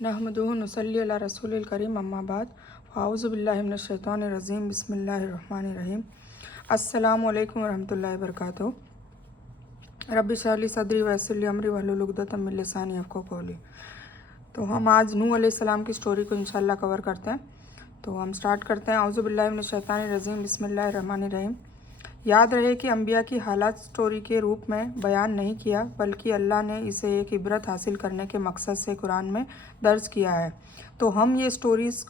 नहमदुहु नसल्ली अला रसूलिल करीम अम्मा बाद फ़ाऊज़ु बिल्लाहि मिनश शैतानिर रजीम बिस्मिल्लाहिर रहमानिर रहीम। अस्सलामु अलैकुम वरहमतुल्लाहि वबरकातुहू। रब्बि इश्रह ली सदरी वयस्सिर ली अमरी वहलुल उक़दतम मिन लिसानी यफ़क़हू क़ौली। तो हम आज नूह अलैहिस्सलाम की स्टोरी को इंशाल्लाह कवर करते हैं। तो हम स्टार्ट करते हैं। औज़ु बिल्लाहि मिनश शैतानिर रजीम बिस्मिल्लाहिर रहमानिर रहीम। याद रहे कि अम्बिया की हालात स्टोरी के रूप में बयान नहीं किया, बल्कि अल्लाह ने इसे एक इबरत हासिल करने के मकसद से कुरान में दर्ज किया है। तो हम ये स्टोरीज़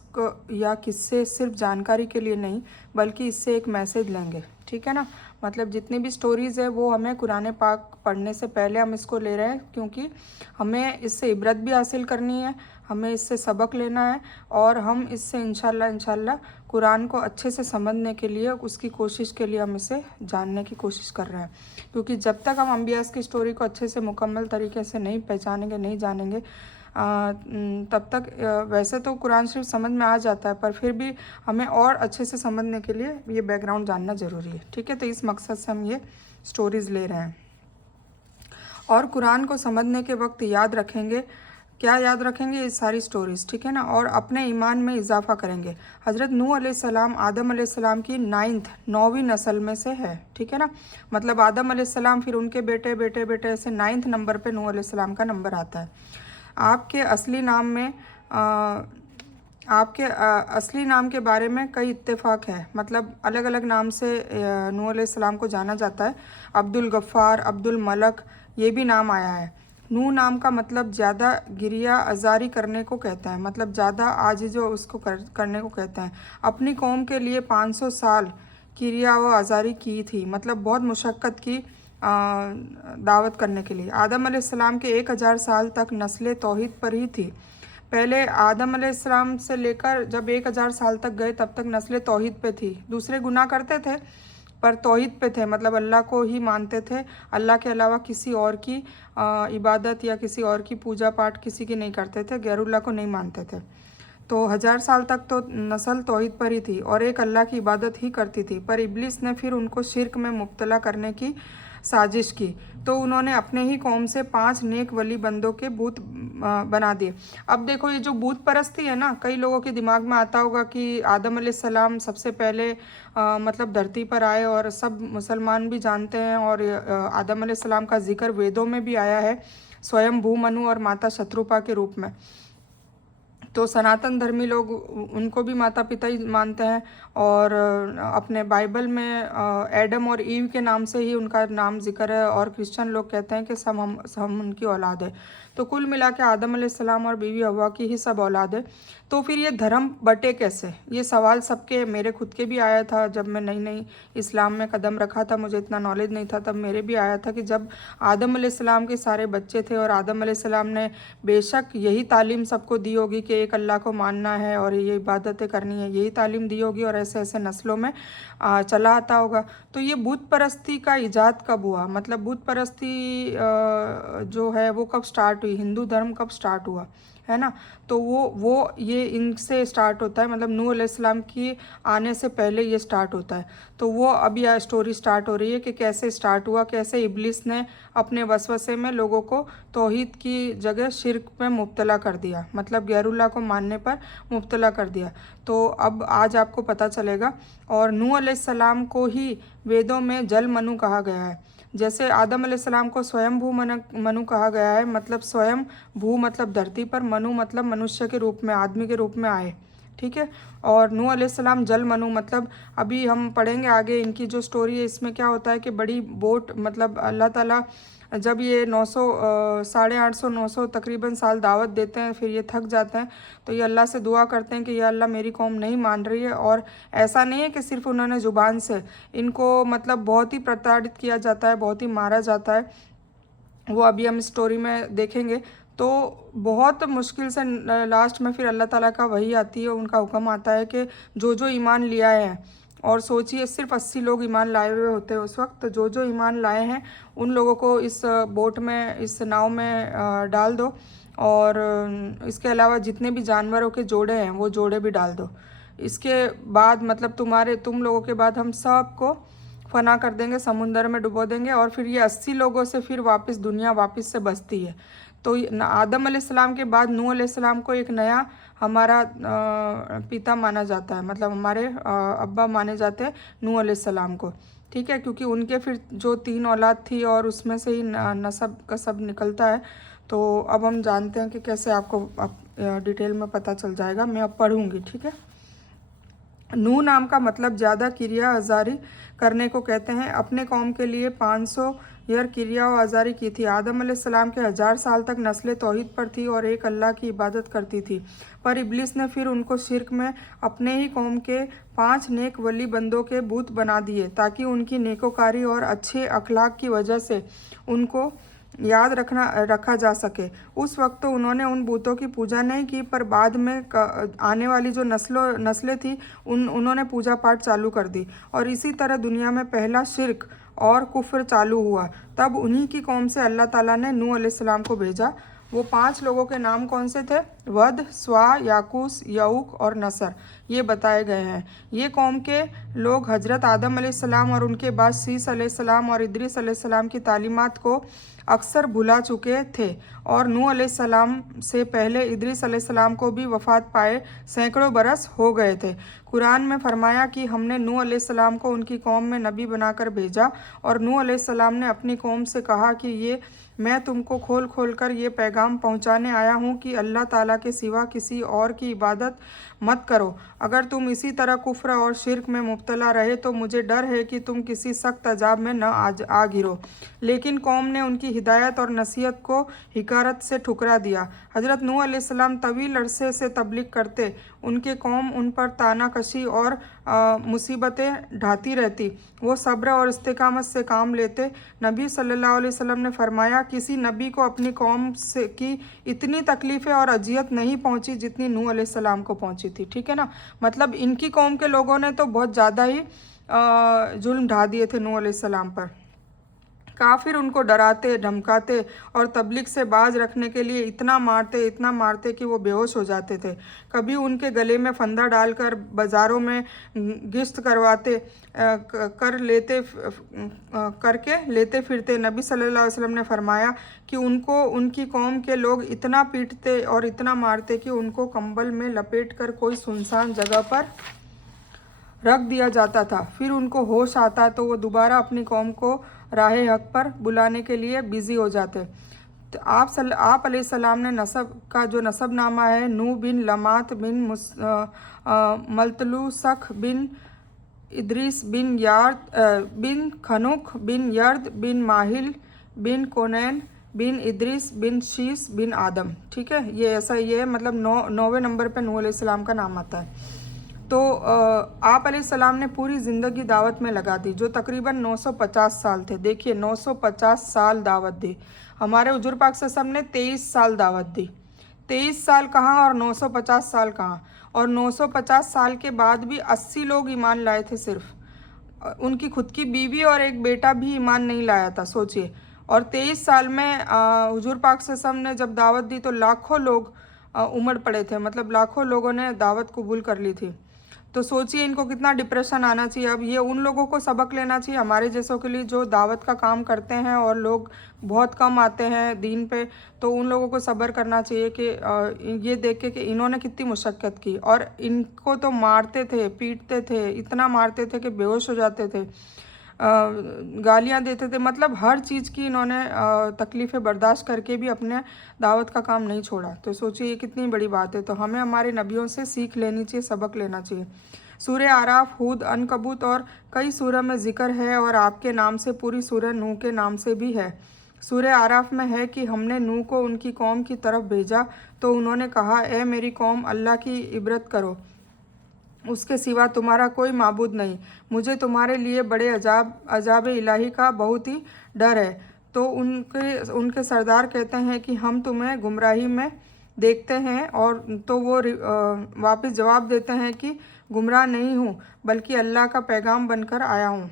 या किस्से सिर्फ जानकारी के लिए नहीं, बल्कि इससे एक मैसेज लेंगे। ठीक है ना, मतलब जितनी भी स्टोरीज़ है वो हमें कुरान पाक पढ़ने से पहले हम इसको ले रहे हैं, क्योंकि हमें इससे इबरत भी हासिल करनी है, हमें इससे सबक लेना है, और हम इससे इंशाल्लाह कुरान को अच्छे से समझने के लिए उसकी कोशिश के लिए हम इसे जानने की कोशिश कर रहे हैं। क्योंकि जब तक हम अम्बियास की स्टोरी को अच्छे से मुकम्मल तरीके से नहीं पहचानेंगे, नहीं जानेंगे, तब तक वैसे तो कुरान शरीफ समझ में आ जाता है, पर फिर भी हमें और अच्छे से समझने के लिए ये बैकग्राउंड जानना ज़रूरी है। ठीक है, तो इस मकसद से हम ये स्टोरीज़ ले रहे हैं। और कुरान को समझने के वक्त याद रखेंगे, क्या याद रखेंगे? ये सारी स्टोरीज़। ठीक है ना, और अपने ईमान में इजाफा करेंगे। हज़रत नूह अलैहिस्सलाम आदम अलैहिस्सलाम की 9वीं नस्ल में से है। ठीक है ना, मतलब आदम अलैहिस्सलाम, फिर उनके बेटे बेटे बेटे, ऐसे 9th नंबर पे नूह अलैहिस्सलाम का नंबर आता है। आपके असली नाम के बारे में कई इत्तेफाक है, मतलब अलग अलग नाम से नूह अलैहिस्सलाम को जाना जाता है। अब्दुल गफ़्फ़ार, अब्दुल मलक, ये भी नाम आया है। नूह नाम का मतलब ज़्यादा गिरिया अजारी करने को कहता है, मतलब ज़्यादा आजिज़ो उसको करने को कहते हैं। अपनी कौम के लिए 500 साल किरिया व अजारी की थी, मतलब बहुत मुशक्क़त की दावत करने के लिए। आदम अलैहिस्सलाम के 1000 साल तक नस्ल तौहीद पर ही थी। पहले आदम अलैहिस्सलाम से लेकर जब 1000 साल तक गए, तब तक नस्ल तौहीद पे थी। दूसरे गुनाह करते थे पर तौहीद पे थे, मतलब अल्लाह को ही मानते थे। अल्लाह के अलावा किसी और की इबादत या किसी और की पूजा पाठ किसी की नहीं करते थे, गैरुल्लाह को नहीं मानते थे। तो 1000 साल तक तो नस्ल तौहीद पर ही थी और एक अल्लाह की इबादत ही करती थी। पर इब्लिस ने फिर उनको शिर्क में मुब्तला करने की साजिश की, तो उन्होंने अपने ही कौम से 5 नेक वली बंदों के बूत बना दिए। अब देखो, ये जो बूत परस्ती है ना, कई लोगों के दिमाग में आता होगा कि आदम अलैहिस्सलाम सबसे पहले मतलब धरती पर आए, और सब मुसलमान भी जानते हैं, और आदम अलैहिस्सलाम का जिक्र वेदों में भी आया है, स्वयं भू मनु और माता शत्रुपा के रूप में। तो सनातन धर्मी लोग उनको भी माता पिता ही मानते हैं, और अपने बाइबल में एडम और ईव के नाम से ही उनका नाम जिक्र है, और क्रिश्चियन लोग कहते हैं कि हम उनकी औलाद है। तो कुल मिला के आदम अलैहिस्सलाम और बीवी हवा की ही सब औलाद है। तो फिर ये धर्म बटे कैसे? ये सवाल सबके, मेरे खुद के भी आया था जब मैं नई नई इस्लाम में कदम रखा था, मुझे इतना नॉलेज नहीं था, तब मेरे भी आया था कि जब आदम अलैहिस्सलाम के सारे बच्चे थे, और आदम अलैहिस्सलाम ने बेशक यही तालीम सबको दी होगी कि एक अल्लाह को मानना है और ये इबादतें करनी है, यही तालीम दी होगी, और ऐसे ऐसे नस्लों में चला आता होगा। तो ये बुत परस्ती का इजाद कब हुआ? मतलब बुत परस्ती जो है वो कब स्टार्ट हुई? हिंदू धर्म कब स्टार्ट हुआ, है ना? तो वो ये इनसे स्टार्ट होता है, मतलब नूह अलैहिस्सलाम की आने से पहले ये स्टार्ट होता है। तो वो अब यह स्टोरी स्टार्ट हो रही है कि कैसे स्टार्ट हुआ, कैसे इब्लिस ने अपने वसवसे में लोगों को तौहीद की जगह शिर्क में मुब्तला कर दिया, मतलब गैरुल्लाह को मानने पर मुब्तला कर दिया। तो अब आज आपको पता चलेगा। और नूह अलैहिस्सलाम को ही वेदों में जल मनु कहा गया है। जैसे आदम अलैहिस्सलाम को स्वयं भू मनु कहा गया है, मतलब स्वयं भू मतलब धरती पर, मनु मतलब मनुष्य के रूप में, आदमी के रूप में आए। ठीक है, और नूह अलैहिस्सलाम जल मनु, मतलब अभी हम पढ़ेंगे आगे इनकी जो स्टोरी है, इसमें क्या होता है कि बड़ी बोट, मतलब अल्लाह ताला जब ये 900 850 900 तकरीबन साल दावत देते हैं, फिर ये थक जाते हैं, तो ये अल्लाह से दुआ करते हैं कि या अल्लाह मेरी कौम नहीं मान रही है। और ऐसा नहीं है कि सिर्फ उन्होंने ज़ुबान से, इनको मतलब बहुत ही प्रताड़ित किया जाता है, बहुत ही मारा जाता है, वो अभी हम स्टोरी में देखेंगे। तो बहुत मुश्किल से लास्ट में फिर अल्लाह ताला का वही आती है, उनका हुक्म आता है कि जो जो ईमान लिया है, और सोचिए सिर्फ 80 लोग ईमान लाए हुए होते हैं उस वक्त, तो जो जो ईमान लाए हैं उन लोगों को इस बोट में, इस नाव में डाल दो, और इसके अलावा जितने भी जानवरों के जोड़े हैं वो जोड़े भी डाल दो। इसके बाद मतलब तुम लोगों के बाद हम सबको फना कर देंगे, समुंदर में डुबो देंगे, और फिर ये 80 लोगों से फिर वापस दुनिया वापस से बसती है। तो आदम अलैहिस्सलाम के बाद नूह अलैहिस्सलाम को एक नया हमारा पिता माना जाता है, मतलब हमारे अब्बा माने जाते हैं नूह अलैहिस्सलाम को, ठीक है, क्योंकि उनके फिर जो 3 औलाद थी और उसमें से ही नसब का सब निकलता है। तो अब हम जानते हैं कि कैसे, आपको डिटेल में पता चल जाएगा, मैं अब पढ़ूंगी, ठीक है। नूह नाम का मतलब ज़्यादा किरिया आजारी करने को कहते हैं। अपने कौम के लिए 500 ईयर किरिया और आजारी की थी। आदम अलैहिस्सलाम के 1000 साल तक नस्लें तौहीद पर थी और एक अल्लाह की इबादत करती थी, पर इब्लिस ने फिर उनको शिर्क में अपने ही कौम के 5 नेक वली बंदों के बूत बना दिए, ताकि उनकी नेकोकारी और अच्छे अखलाक की वजह से उनको याद रखा जा सके। उस वक्त तो उन्होंने उन बूतों की पूजा नहीं की, पर बाद में आने वाली जो नस्लें थी उन्होंने पूजा पाठ चालू कर दी, और इसी तरह दुनिया में पहला शिर्क और कुफ्र चालू हुआ। तब उन्हीं की कौम से अल्लाह ताला ने नूह अलैहिस्सलाम को भेजा। वो 5 लोगों के नाम कौन से थे? वद, स्वा, याकूस, यऊक और नसर, ये बताए गए हैं। ये कौम के लोग हजरत आदम अलैहिस्सलाम और उनके बाद शीस अलैहिस्सलाम और इद्रीस अलैहिस्सलाम की तालीमात को अक्सर भुला चुके थे, और नूह अलैहिस्सलाम से पहले इद्रीस अलैहिस्सलाम को भी वफ़ात पाए सैकड़ों बरस हो गए थे। कुरान में फरमाया कि हमने नूह अलैहिस्सलाम को उनकी कौम में नबी बनाकर भेजा, और नूह अलैहिस्सलाम ने अपनी कौम से कहा कि ये मैं तुमको खोल खोल कर ये पैगाम पहुंचाने आया हूं कि अल्लाह ताला के सिवा किसी और की इबादत मत करो। अगर तुम इसी तरह कुफ्र और शिर्क में मुब्तला रहे तो मुझे डर है कि तुम किसी सख्त अजाब में न आ गिरो। लेकिन कौम ने उनकी हिदायत और नसीहत को हिकारत से ठुकरा दिया। हज़रत नूह अलैहिस्सलाम तवील अरसे से तबलीग करते, उनके कौम उन पर तानाकशी और मुसीबतें ढाती रहती। वो सब्र और इस्तिकामत से काम लेते। नबी सल्लल्लाहु अलैहि वसल्लम ने फरमाया, किसी नबी को अपनी कौम से की इतनी तकलीफ़ें और अजियत नहीं पहुंची जितनी नूह अलैहिस्सलाम को पहुंची थी, ठीक है ना। मतलब इनकी कौम के लोगों ने तो बहुत ज़्यादा ही जुल्म ढा दिए थे नूह अलैहिस्सलाम पर। काफिर उनको डराते धमकाते और तबलीग से बाज रखने के लिए इतना मारते कि वो बेहोश हो जाते थे। कभी उनके गले में फंदा डालकर बाज़ारों में गिश्त करके लेते फिरते। नबी सल्लल्लाहु अलैहि वसल्लम ने फरमाया कि उनको उनकी कौम के लोग इतना पीटते और इतना मारते कि उनको कंबल में लपेट कर कोई सुनसान जगह पर रख दिया जाता था। फिर उनको होश आता तो वो दोबारा अपनी कौम को राहे हक पर बुलाने के लिए बिजी हो जाते। तो आप अलैहिस्सलाम ने नसब का जो नसब नामा है, नूह बिन लमात बिन मलतलूसख बिन इद्रीस बिन यार्द बिन खनुक बिन यर्द बिन माहिल बिन कोनैन बिन इद्रीस बिन शीस बिन आदम, ठीक है। ये ऐसा ये है, मतलब 9वें नंबर पे नूह अलैहिस्सलाम का नाम आता है। तो आप अलैहिस्सलाम ने पूरी ज़िंदगी दावत में लगा दी, जो तकरीबन 950 साल थे। देखिए 950 साल दावत दी। हमारे हुजूर पाक सल्लल्लाहु अलैहि वसल्लम ने 23 साल दावत दी। 23 साल कहाँ और 950 साल कहाँ। और 950 साल के बाद भी 80 लोग ईमान लाए थे सिर्फ। उनकी खुद की बीवी और एक बेटा भी ईमान नहीं लाया था, सोचिए। और 23 साल में हुजूर पाक सल्लल्लाहु अलैहि वसल्लम ने जब दावत दी तो लाखों लोग उमड़ पड़े थे, मतलब लाखों लोगों ने दावत कबूल कर ली थी। तो सोचिए इनको कितना डिप्रेशन आना चाहिए। अब ये उन लोगों को सबक लेना चाहिए, हमारे जैसों के लिए जो दावत का काम करते हैं और लोग बहुत कम आते हैं दीन पे, तो उन लोगों को सब्र करना चाहिए कि ये देख के कि इन्होंने कितनी मुशक्क़त की। और इनको तो मारते थे, पीटते थे, इतना मारते थे कि बेहोश हो जाते थे, गालियाँ देते थे, मतलब हर चीज़ की इन्होंने तकलीफ़ें बर्दाश्त करके भी अपने दावत का काम नहीं छोड़ा। तो सोचिए ये कितनी बड़ी बात है। तो हमें हमारे नबियों से सीख लेनी चाहिए, सबक लेना चाहिए। सूरह आराफ, हूद, अनकबूत और कई सूरह में ज़िक्र है, और आपके नाम से पूरी सूरह नूह के नाम से भी है। सूरह आराफ में है कि हमने नूह को उनकी कौम की तरफ भेजा तो उन्होंने कहा, ए मेरी कौम, अल्लाह की इबरत करो, उसके सिवा तुम्हारा कोई माबूद नहीं। मुझे तुम्हारे लिए बड़े अजाब इलाही का बहुत ही डर है। तो उनके सरदार कहते हैं कि हम तुम्हें गुमराही में देखते हैं, और तो वो वापस जवाब देते हैं कि गुमराह नहीं हूँ, बल्कि अल्लाह का पैगाम बनकर आया हूँ,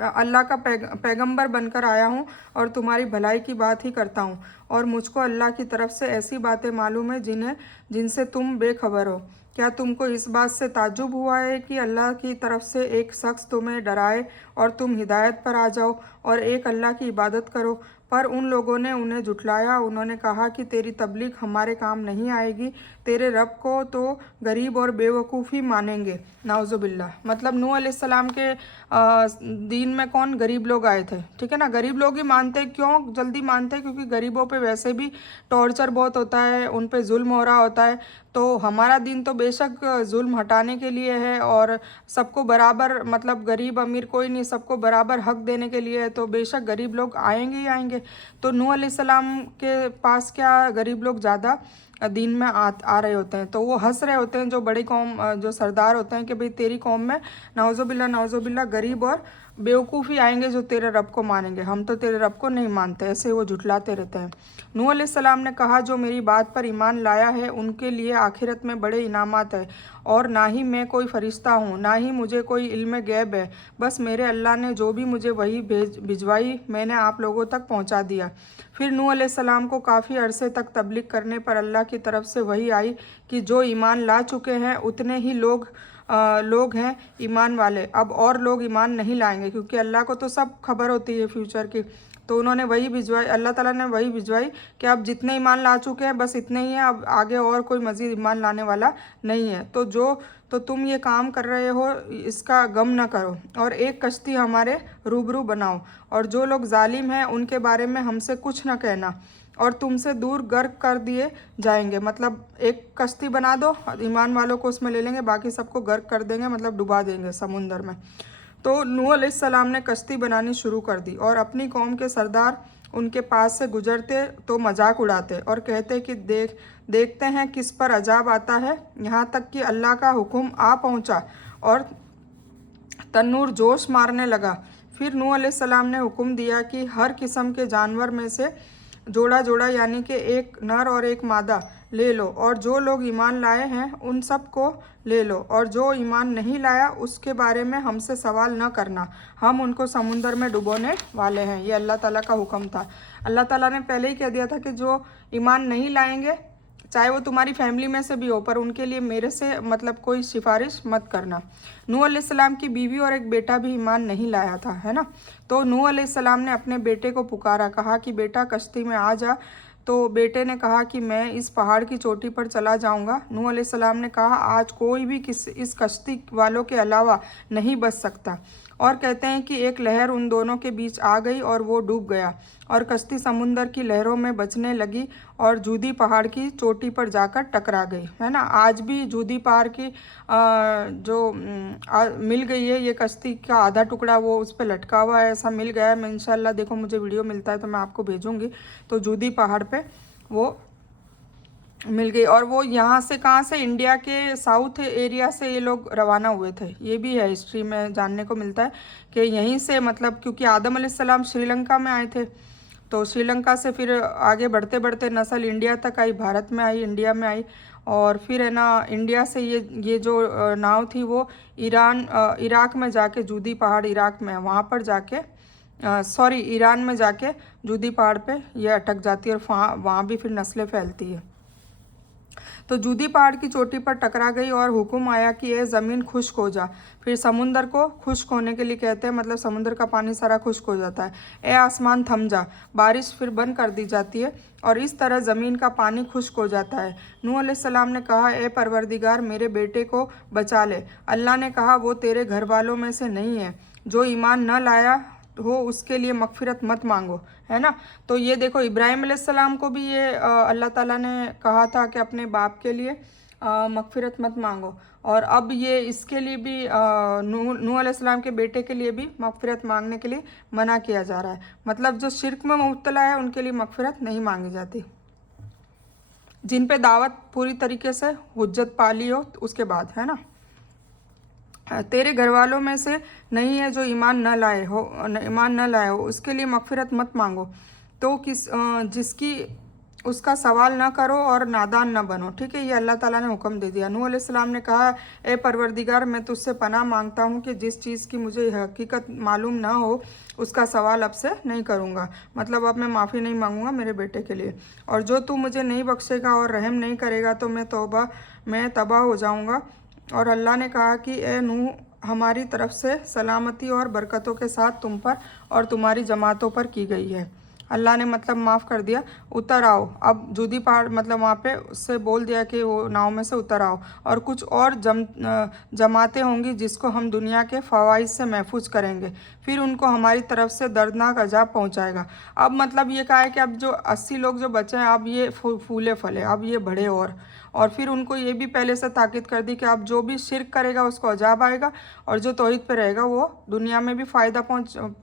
अल्लाह का पैगंबर बनकर आया हूँ और तुम्हारी भलाई की बात ही करता हूँ। और मुझको अल्लाह की तरफ से ऐसी बातें मालूम है जिनसे तुम बेखबर हो। क्या तुमको इस बात से ताज्जुब हुआ है कि अल्लाह की तरफ से एक शख्स तुम्हें डराए और तुम हिदायत पर आ जाओ और एक अल्लाह की इबादत करो? पर उन लोगों ने उन्हें झुठलाया। उन्होंने कहा कि तेरी तबलीग हमारे काम नहीं आएगी, तेरे रब को तो गरीब और बेवकूफ़ी मानेंगे। नाउज़ुबिल्लाह। मतलब नूह अलैहिस्सलाम के दीन में कौन? गरीब लोग आए थे, ठीक है ना। गरीब लोग ही मानते, क्यों जल्दी मानते? क्योंकि गरीबों पे वैसे भी टॉर्चर बहुत होता है, उन पे जुल्म हो रहा होता है। तो हमारा दीन तो बेशक जुल्म हटाने के लिए है और सबको बराबर, मतलब गरीब अमीर कोई नहीं, सबको बराबर हक देने के लिए है। तो बेशक गरीब लोग आएंगे ही आएंगे। तो नूह अलैहिस्सलाम के पास क्या गरीब लोग ज़्यादा दीन में आ रहे होते हैं, तो वो हंस रहे होते हैं जो बड़ी कौम, जो सरदार होते हैं कि भाई तेरी कौम में नाउज़ुबिल्लाह गरीब और बेवकूफ़ी आएंगे जो तेरे रब को मानेंगे, हम तो तेरे रब को नहीं मानते। ऐसे वो झुठलाते रहते हैं। नूह अलैहिस्सलाम ने कहा, जो मेरी बात पर ईमान लाया है उनके लिए आखिरत में बड़े इनामात है, और ना ही मैं कोई फ़रिश्ता हूँ, ना ही मुझे कोई इल्म गैब है। बस मेरे अल्लाह ने जो भी मुझे वही भिजवाई मैंने आप लोगों तक पहुँचा दिया। फिर नूह अलैहिस्सलाम को काफ़ी अरसे तक तबलीग करने पर अल्लाह की तरफ से वही आई कि जो ईमान ला चुके हैं उतने ही लोग हैं ईमान वाले, अब और लोग ईमान नहीं लाएंगे, क्योंकि अल्लाह को तो सब खबर होती है फ्यूचर की। तो उन्होंने वही भिजवाई, अल्लाह ताला ने वही भिजवाई कि अब जितने ईमान ला चुके हैं बस इतने ही हैं, अब आगे और कोई मज़ीद ईमान लाने वाला नहीं है। तो तुम ये काम कर रहे हो इसका गम न करो, और एक कश्ती हमारे रूबरू बनाओ, और जो लोग जालिम हैं उनके बारे में हमसे कुछ न कहना, और तुमसे दूर गर्क कर दिए जाएंगे। मतलब एक कश्ती बना दो, ईमान वालों को उसमें ले लेंगे, बाकी सबको गर्क कर देंगे, मतलब डुबा देंगे समुंदर में। तो नूह अलैहिस्सलाम ने कश्ती बनानी शुरू कर दी, और अपनी कौम के सरदार उनके पास से गुजरते तो मजाक उड़ाते और कहते कि देखते हैं किस पर अजाब आता है। यहाँ तक कि अल्लाह का हुक्म आ पहुँचा और तन्नूर जोश मारने लगा। फिर नूह अलैहिस्सलाम ने हुक्म दिया कि हर किस्म के जानवर में से जोड़ा जोड़ा, यानी कि एक नर और एक मादा ले लो, और जो लोग ईमान लाए हैं उन सब को ले लो, और जो ईमान नहीं लाया उसके बारे में हमसे सवाल न करना, हम उनको समुंदर में डुबोने वाले हैं। ये अल्लाह ताला का हुक्म था। अल्लाह ताला ने पहले ही कह दिया था कि जो ईमान नहीं लाएंगे, चाहे वो तुम्हारी फैमिली में से भी हो, पर उनके लिए मेरे से मतलब कोई सिफारिश मत करना। नूह अलैहिस्सलाम की बीवी और एक बेटा भी ईमान नहीं लाया था, है ना। तो नूह अलैहिस्सलाम ने अपने बेटे को पुकारा, कहा कि बेटा कश्ती में आ जा। तो बेटे ने कहा कि मैं इस पहाड़ की चोटी पर चला जाऊंगा। नूह अलैहिस्सलाम ने कहा, आज कोई भी इस कश्ती वालों के अलावा नहीं बच सकता। और कहते हैं कि एक लहर उन दोनों के बीच आ गई और वो डूब गया, और कश्ती समुंदर की लहरों में बचने लगी और जूदी पहाड़ की चोटी पर जाकर टकरा गई, है ना। आज भी जूदी पहाड़ की मिल गई है ये कश्ती का आधा टुकड़ा, वो उस पर लटका हुआ है, ऐसा मिल गया है। मैं इंशाल्लाह, देखो मुझे वीडियो मिलता है तो मैं आपको भेजूंगी। तो जूदी पहाड़ पे वो मिल गई, और वो यहाँ से कहाँ से, इंडिया के साउथ एरिया से ये लोग रवाना हुए थे। ये भी है हिस्ट्री में जानने को मिलता है कि यहीं से, मतलब क्योंकि आदम अलैहिस्सलाम श्रीलंका में आए थे, तो श्रीलंका से फिर आगे बढ़ते बढ़ते नस्ल इंडिया तक आई, भारत में आई, इंडिया में आई, और फिर है ना इंडिया से ये जो नाव थी वो इराक में जाके, जूदी पहाड़ इराक में है, वहाँ पर जाके ईरान में जाके जूदी पहाड़ पे ये अटक जाती है, और वहाँ भी फिर नस्लें फैलती है। तो जूदी पहाड़ की चोटी पर टकरा गई और हुक्म आया कि ये ज़मीन खुश्क हो जा। फिर समुंदर को खुश्क होने के लिए कहते हैं, मतलब समुंदर का पानी सारा खुश्क हो जाता है। ए आसमान थम जा, बारिश फिर बंद कर दी जाती है, और इस तरह ज़मीन का पानी खुश्क हो जाता है। नूह अलैहिस्सलाम ने कहा, ए परवरदिगार मेरे बेटे को बचा ले। अल्लाह ने कहा, वो तेरे घर वालों में से नहीं है, जो ईमान न लाया हो उसके लिए मगफिरत मत मांगो, है ना। तो ये देखो, इब्राहिम अलैहिस्सलाम को भी ये अल्लाह ताला ने कहा था कि अपने बाप के लिए मगफिरत मत मांगो, और अब ये इसके लिए भी नूह अलैहिस्सलाम के बेटे के लिए भी मगफिरत मांगने के लिए मना किया जा रहा है। मतलब जो शिर्क में मुब्तला है उनके लिए मगफिरत नहीं मांगी जाती, जिन पे दावत पूरी तरीके से हुज्जत पाली हो उसके बाद, है ना। तेरे घर वालों में से नहीं है जो ईमान न लाए हो उसके लिए मगफिरत मत मांगो। तो जिसकी उसका सवाल ना करो और नादान ना बनो, ठीक है। ये अल्लाह ताला ने हुक्म दे दिया। नूह अलैहिस्सलाम ने कहा, ए परवरदिगार मैं तुझसे पनाह मांगता हूँ कि जिस चीज़ की मुझे हकीकत मालूम ना हो उसका सवाल अब से नहीं करूँगा। मतलब अब मैं माफ़ी नहीं मांगूंगा मेरे बेटे के लिए, और जो तू मुझे नहीं बख्शेगा और रहम नहीं करेगा तो मैं तबाह हो जाऊँगा। और अल्लाह ने कहा कि ए नूह हमारी तरफ से सलामती और बरकतों के साथ तुम पर और तुम्हारी जमातों पर की गई है। अल्लाह ने मतलब माफ़ कर दिया, उतर आओ। अब जूदी पहाड़ मतलब वहाँ पे उससे बोल दिया कि वो नाव में से उतर आओ, और कुछ और जमातें होंगी जिसको हम दुनिया के फ़वाइद से महफूज करेंगे, फिर उनको हमारी तरफ से दर्दनाक अजाब पहुँचाएगा। अब मतलब ये कहा है कि अब जो 80 लोग जो बचे हैं, अब ये फूले फले, अब ये बढ़े। और फिर उनको ये भी पहले से ताकीद कर दी कि अब जो भी शिरक करेगा उसको अजाब आएगा, और जो तौहीद पे रहेगा वो दुनिया में भी फ़ायदा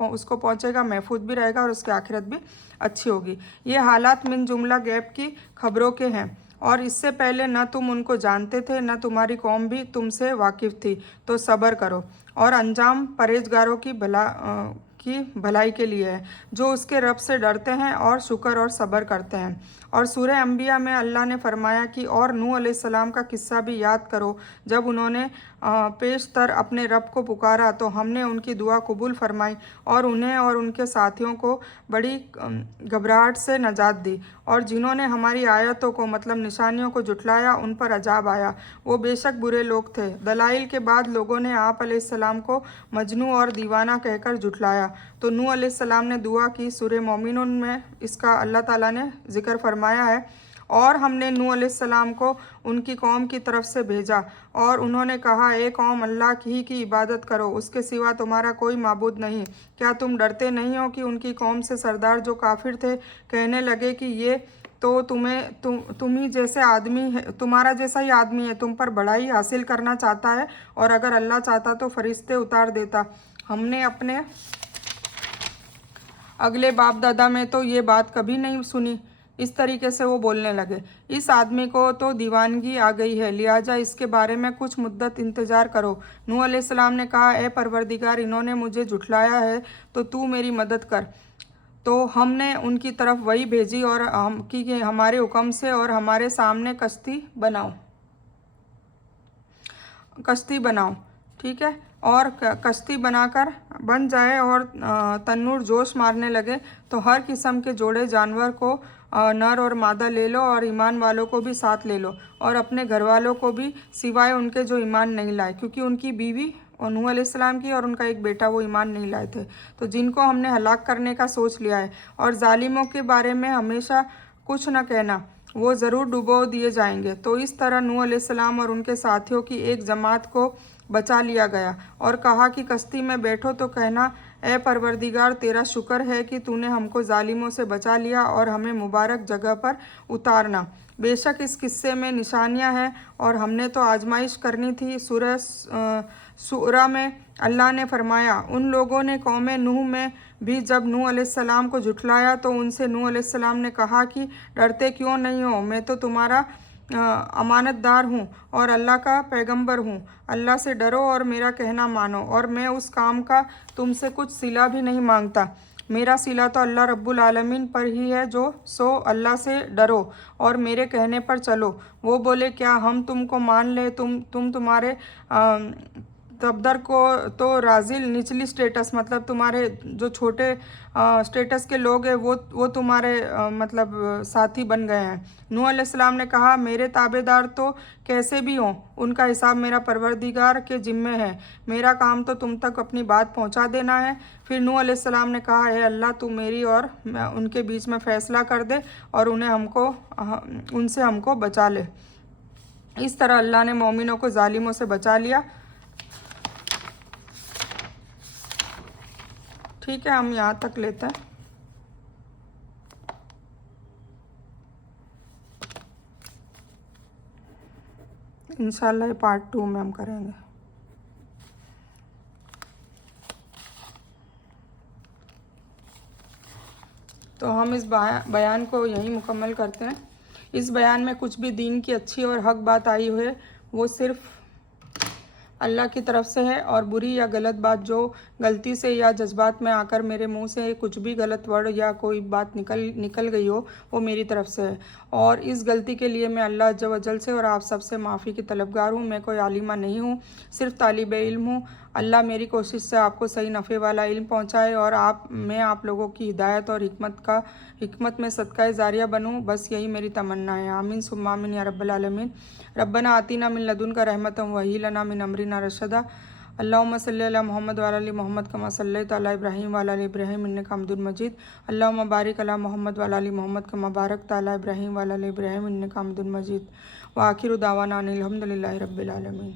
उसको पहुँचेगा, महफूज भी रहेगा, और उसकी आखिरत भी अच्छी होगी। ये हालात मिन जुमला गैब की खबरों के हैं, और इससे पहले न तुम उनको जानते थे, न तुम्हारी कौम भी तुमसे वाकिफ़ थी, तो सब्र करो, और अंजाम परहेजगारों की भलाई के लिए है, जो उसके रब से डरते हैं और शुक्र और सब्र करते हैं। और सूरह अंबिया में अल्लाह ने फरमाया कि और नूह अलैहिस्सलाम का किस्सा भी याद करो, जब उन्होंने पेशतर अपने रब को पुकारा तो हमने उनकी दुआ कबूल फरमाई, और उन्हें और उनके साथियों को बड़ी घबराहट से नजात दी। और जिन्होंने हमारी आयतों को मतलब निशानियों को जुटलाया, उन पर अजाब आया, वो बेशक बुरे लोग थे। दलाइल के बाद लोगों ने आप अलैहिस्सलाम को मजनू और दीवाना कहकर जुटलाया, तो नूह अलैहिस्सलाम ने दुआ की। सूरह मोमिनून में इसका अल्लाह ताला ने जिक्र फरमाया है, और हमने नूह अलैहिस्सलाम को उनकी कौम की तरफ से भेजा, और उन्होंने कहा, ए कौम, अल्लाह की इबादत करो, उसके सिवा तुम्हारा कोई माबूद नहीं। क्या तुम डरते नहीं हो कि उनकी कौम से सरदार जो काफिर थे कहने लगे कि ये तो तुम ही जैसे आदमी है, तुम्हारा जैसा ही आदमी है, तुम पर बड़ाई हासिल करना चाहता है, और अगर अल्लाह चाहता तो फरिश्ते उतार देता। हमने अपने अगले बाप दादा में तो ये बात कभी नहीं सुनी। इस तरीके से वो बोलने लगे, इस आदमी को तो दीवानगी आ गई है, लिहाजा इसके बारे में कुछ मुद्दत इंतज़ार करो। नूह अलैहिस्सलाम ने कहा, ए परवरदिगार, इन्होंने मुझे झुठलाया है तो तू मेरी मदद कर। तो हमने उनकी तरफ वही भेजी और कि हमारे हुक्म से, और हमारे सामने कश्ती बनाओ, ठीक है, और कश्ती बनाकर बन जाए, और तन्नूर जोश मारने लगे, तो हर किस्म के जोड़े जानवर को नर और मादा ले लो, और ईमान वालों को भी साथ ले लो, और अपने घर वालों को भी, सिवाय उनके जो ईमान नहीं लाए, क्योंकि उनकी बीवी और नूह अलैहिस्सलाम की और उनका एक बेटा वो ईमान नहीं लाए थे, तो जिनको हमने हलाक करने का सोच लिया है। और जालिमों के बारे में हमेशा कुछ न कहना, वो ज़रूर डुबो दिए जाएंगे। तो इस तरह नूह अलैहिस्सलाम और उनके साथियों की एक जमात को बचा लिया गया, और कहा कि कश्ती में बैठो तो कहना, ए परवरदिगार, तेरा शुक्र है कि तूने हमको जालिमों से बचा लिया और हमें मुबारक जगह पर उतारना। बेशक इस किस्से में निशानियां हैं, और हमने तो आजमाइश करनी थी। सूरह सूरा में अल्लाह ने फरमाया, उन लोगों ने कौम नूह में भी जब नूह अलैहिस्सलाम को झुठलाया तो उनसे नूह अलैहिस्सलाम ने कहा कि डरते क्यों नहीं हो, मैं तो तुम्हारा अमानतदार हूँ और अल्लाह का पैगंबर हूँ। अल्लाह से डरो और मेरा कहना मानो, और मैं उस काम का तुमसे कुछ सिला भी नहीं मांगता। मेरा सिला तो अल्लाह रब्बुल आलमीन पर ही है, सो अल्लाह से डरो और मेरे कहने पर चलो। वो बोले, क्या हम तुमको मान ले? तुम्हारे तबदर को तो राजिल निचली स्टेटस, मतलब तुम्हारे जो छोटे स्टेटस के लोग हैं वो तुम्हारे मतलब साथी बन गए हैं। नूह अलैहिस्सलाम ने कहा, मेरे ताबेदार तो कैसे भी हों, उनका हिसाब मेरा परवरदिगार के ज़िम्मे है, मेरा काम तो तुम तक अपनी बात पहुंचा देना है। फिर नूह अलैहिस्सलाम ने कहा, हे अल्लाह, तू मेरी और उनके बीच में फ़ैसला कर दे और उनसे हमको बचा ले। इस तरह अल्लाह ने मोमिनों को जालिमों से बचा लिया। ठीक है, हम यहाँ तक लेते हैं। इंशाल्लाह पार्ट 2 में हम करेंगे। तो हम इस बयान को यहीं मुकम्मल करते हैं। इस बयान में कुछ भी दीन की अच्छी और हक बात आई हुई है वो सिर्फ़ अल्लाह की तरफ से है, और बुरी या गलत बात जो गलती से या जज्बात में आकर मेरे मुंह से कुछ भी गलत वर्ड या कोई बात निकल गई हो, वो मेरी तरफ से है। और इस गलती के लिए मैं अल्लाह अज़्ज़ व जल से और आप सबसे माफ़ी की तलबगार हूँ। मैं कोई आलिमा नहीं हूँ, सिर्फ तालिब इल्म हूँ। अल्लाह मेरी कोशिश से आपको सही नफ़े वाला इल्म पहुँचाए, और मैं आप लोगों की हिदायत और हिकमत में सदका जारिया बनूँ, बस यही मेरी तमन्ना है। आमीन सुम्मा आमीन या रब्बल आलमीन। रब्बना आतीना मिन लदुनका रहमतन व हय्यि लना मिन अमरिना रशदा। اللہم صلی علی محمد وعلی آل محمد کما صلیت علی ابراہیم وعلی آل ابراہیم انک حمید مجید اللہم بارک علی محمد وعلی آل محمد کما بارکت علی ابراہیم وعلی آل ابراہیم انک حمید مجید وآخر دعوانا ان الحمد للہ رب العالمین.